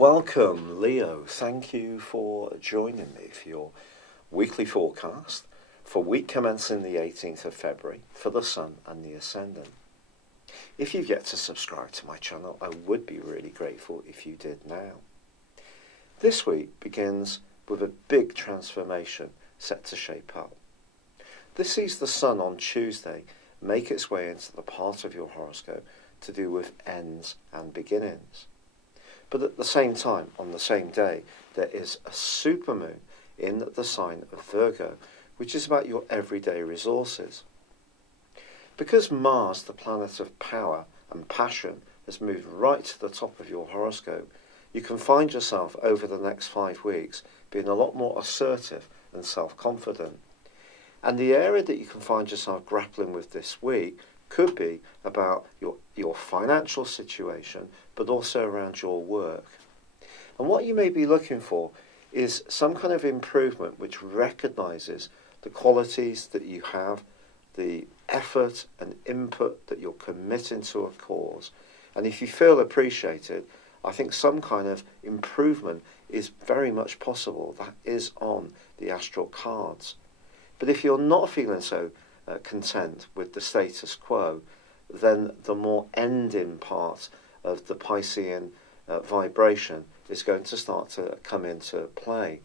Welcome, Leo. Thank you for joining me for your weekly forecast for week commencing the 18th of February for the Sun and the Ascendant. If you've yet to subscribe to my channel, I would be really grateful if you did now. This week begins with a big transformation set to shape up. This sees the Sun on Tuesday make its way into the part of your horoscope to do with ends and beginnings. But at the same time, on the same day, there is a supermoon in the sign of Virgo, which is about your everyday resources. Because Mars, the planet of power and passion, has moved right to the top of your horoscope, you can find yourself over the next 5 weeks being a lot more assertive and self-confident. And the area that you can find yourself grappling with this week could be about your financial situation, but also around your work. And what you may be looking for is some kind of improvement which recognises the qualities that you have, the effort and input that you're committing to a cause. And if you feel appreciated, I think some kind of improvement is very much possible. That is on the astral cards. But if you're not feeling so content with the status quo, then the more ending part of the Piscean vibration is going to start to come into play.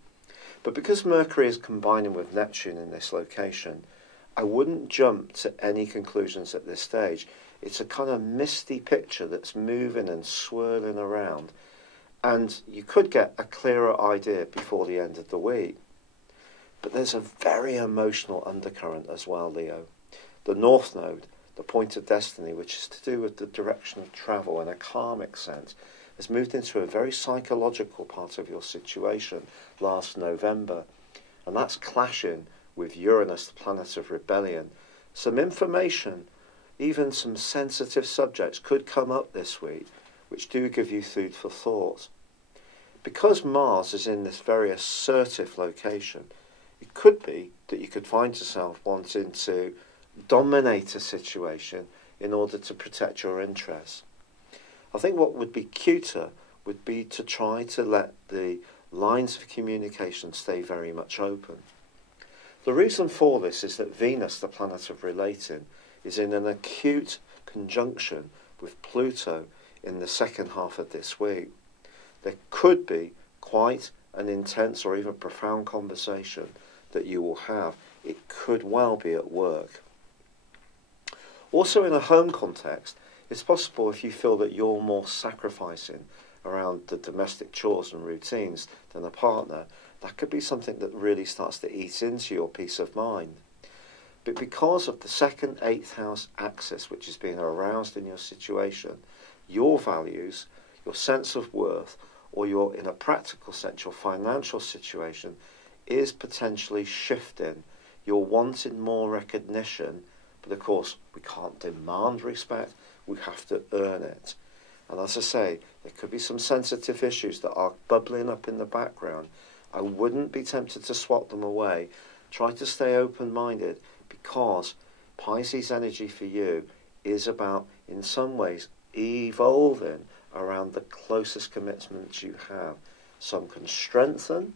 But because Mercury is combining with Neptune in this location, I wouldn't jump to any conclusions at this stage. It's a kind of misty picture that's moving and swirling around, and you could get a clearer idea before the end of the week. But there's a very emotional undercurrent as well, Leo. The North Node, the point of destiny, which is to do with the direction of travel in a karmic sense, has moved into a very psychological part of your situation last November. And that's clashing with Uranus, the planet of rebellion. Some information, even some sensitive subjects, could come up this week, which do give you food for thought. Because Mars is in this very assertive location, it could be that you could find yourself wanting to dominate a situation in order to protect your interests. I think what would be cuter would be to try to let the lines of communication stay very much open. The reason for this is that Venus, the planet of relating, is in an acute conjunction with Pluto in the second half of this week. There could be quite an intense or even profound conversation that you will have. It could well be at work. Also in a home context, it's possible if you feel that you're more sacrificing around the domestic chores and routines than a partner, that could be something that really starts to eat into your peace of mind. But because of the second, 8th house axis, which is being aroused in your situation, your values, your sense of worth, or your, in a practical sense, your financial situation is potentially shifting. You're wanting more recognition, but of course we can't demand respect, we have to earn it. And as I say, there could be some sensitive issues that are bubbling up in the background. I wouldn't be tempted to swat them away. Try to stay open-minded, because Pisces energy for you is about, in some ways, evolving around the closest commitments you have. Some can strengthen,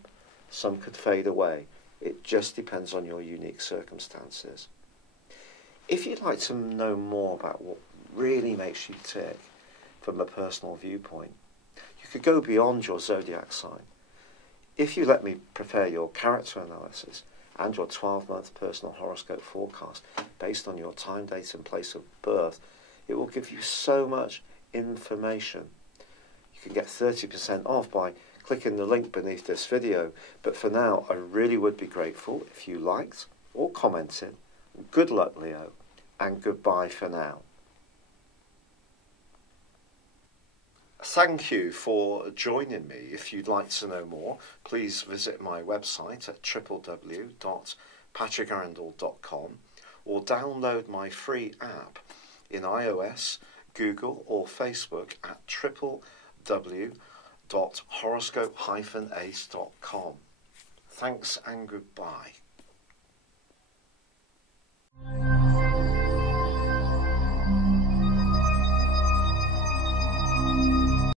some could fade away. It just depends on your unique circumstances. If you'd like to know more about what really makes you tick from a personal viewpoint, you could go beyond your zodiac sign. If you let me prepare your character analysis and your 12-month personal horoscope forecast based on your time, date and place of birth, it will give you so much information. You can get 30% off by clicking the link beneath this video. But for now, I really would be grateful if you liked or commented. Good luck, Leo, and goodbye for now. Thank you for joining me. If you'd like to know more, please visit my website at www.patrickarundell.com or download my free app in iOS, Google or Facebook at www.horoscope-ace.com. Thanks and goodbye.